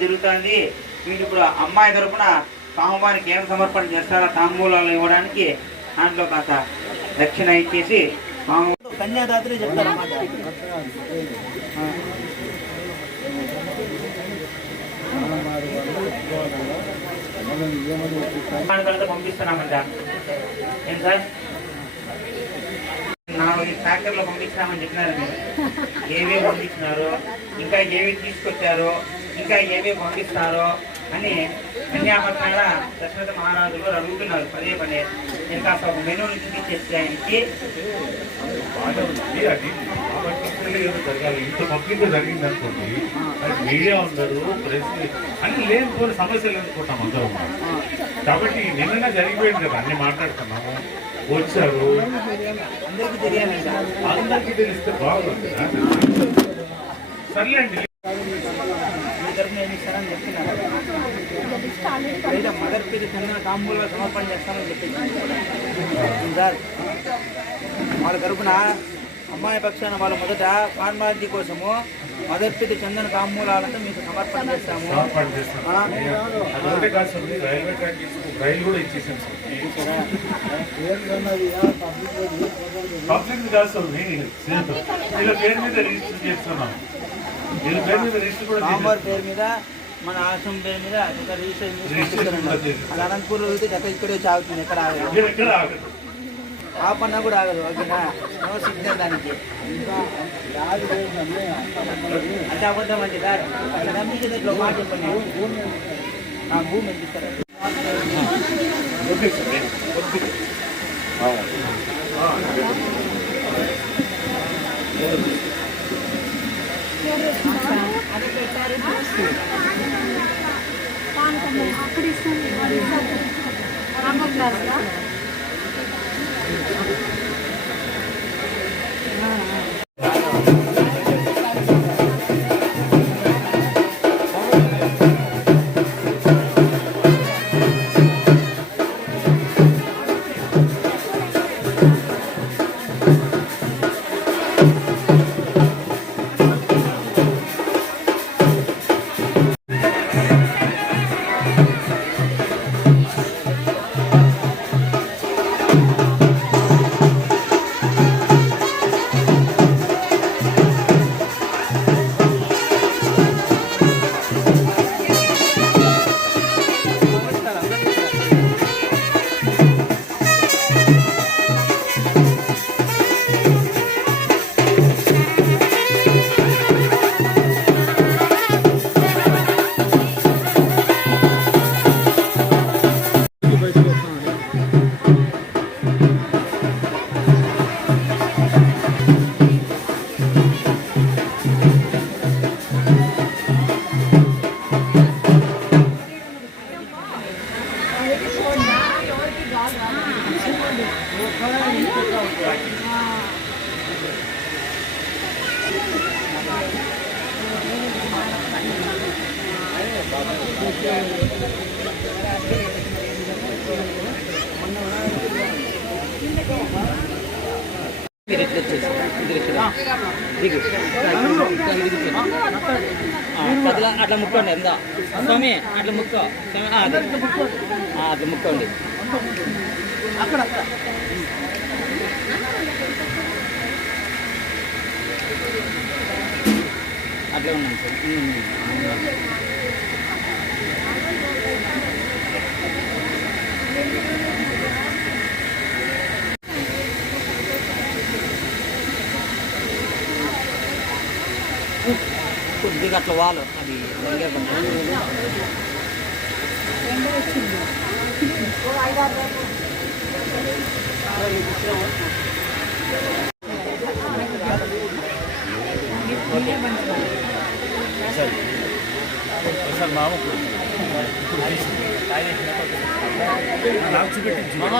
జరుగుతుంది. మీరు ఇప్పుడు అమ్మాయి తరపున స్వామివారికి ఏం సమర్పణ చేస్తారో తాంబూలాలు ఇవ్వడానికి దాంట్లో కాస్త దక్షిణ ఇచ్చేసి కన్యాదాత్రి చెప్తారన్నమాట. పంపిస్తున్నామంట. ఏం సార్ 4 ట్రాక్టర్లు పంపించినామని చెప్పినారు. మీరు ఏవేవి పంపించినారో, ఇంకా ఏవి తీసుకొచ్చారో, ఇంకా ఏవేవి పంపిస్తారో అని కన్యాపట్నాల దశరథ మహారాజులు అడుగుతున్నారు పదే పదే. నేను కాస్త ఒక మెనూ నుంచి ఆయనకి జరగాలి. ఇంత పబ్లిక్ జరిగింది అనుకోండి, మీడియా ఉన్నారు, ప్రెస్ అన్ని లేనిపోయిన సమస్యలు అనుకుంటాం అందరం. కాబట్టి నిన్న జరిగిపోయింది కదా, అన్ని మాట్లాడుతున్నాము, వచ్చారు, అందరికీ తెలిస్తే బాగుంది. సర్లేండి, మదర్ పేరు చందన తాంబూలో సమర్పణ చేస్తామని చెప్పింది సార్. వాళ్ళ తరపున అమ్మాయి పక్షాన వాళ్ళు మొదట ఫార్మాలిటీ కోసము మొదటి చందన తాంబూలాలంతా మీకు సమర్పణ చేస్తాము. రైలు కూడా ఇచ్చేసాం పబ్లిక్ కాదు, వీళ్ళ పేరు మీద రిజిస్టర్ చేస్తున్నాం. వీళ్ళ పేరు మీద రిజిస్టర్ కూడా పేరు మీద, మన ఆశ్రమం పేరు మీద రిజిస్ట్రేషన్. అది అనంతపూర్లో అయితే ఇక్కడే ఆగుతుంది, ఎక్కడ ఆగదు. ఆ పన్న కూడా ఆగదు. ఓకేనా, నో సిగ్నల్ దానికి. అంటే అబద్ధం అంటే సార్, అక్కడ నమ్మించే దగ్గర మాట చెప్పండి. భూమి ఎంత ఇస్తారు? అక్కడ ఇస్తాను. అట్లా ముక్కోండి. ఎంత స్వామి అట్లా ముక్కో, అట్లా ముక్కోండి. అక్కడ అట్లే ఉన్నాను సార్. కొద్దిగా అట్లా వాళ్ళు అది మామ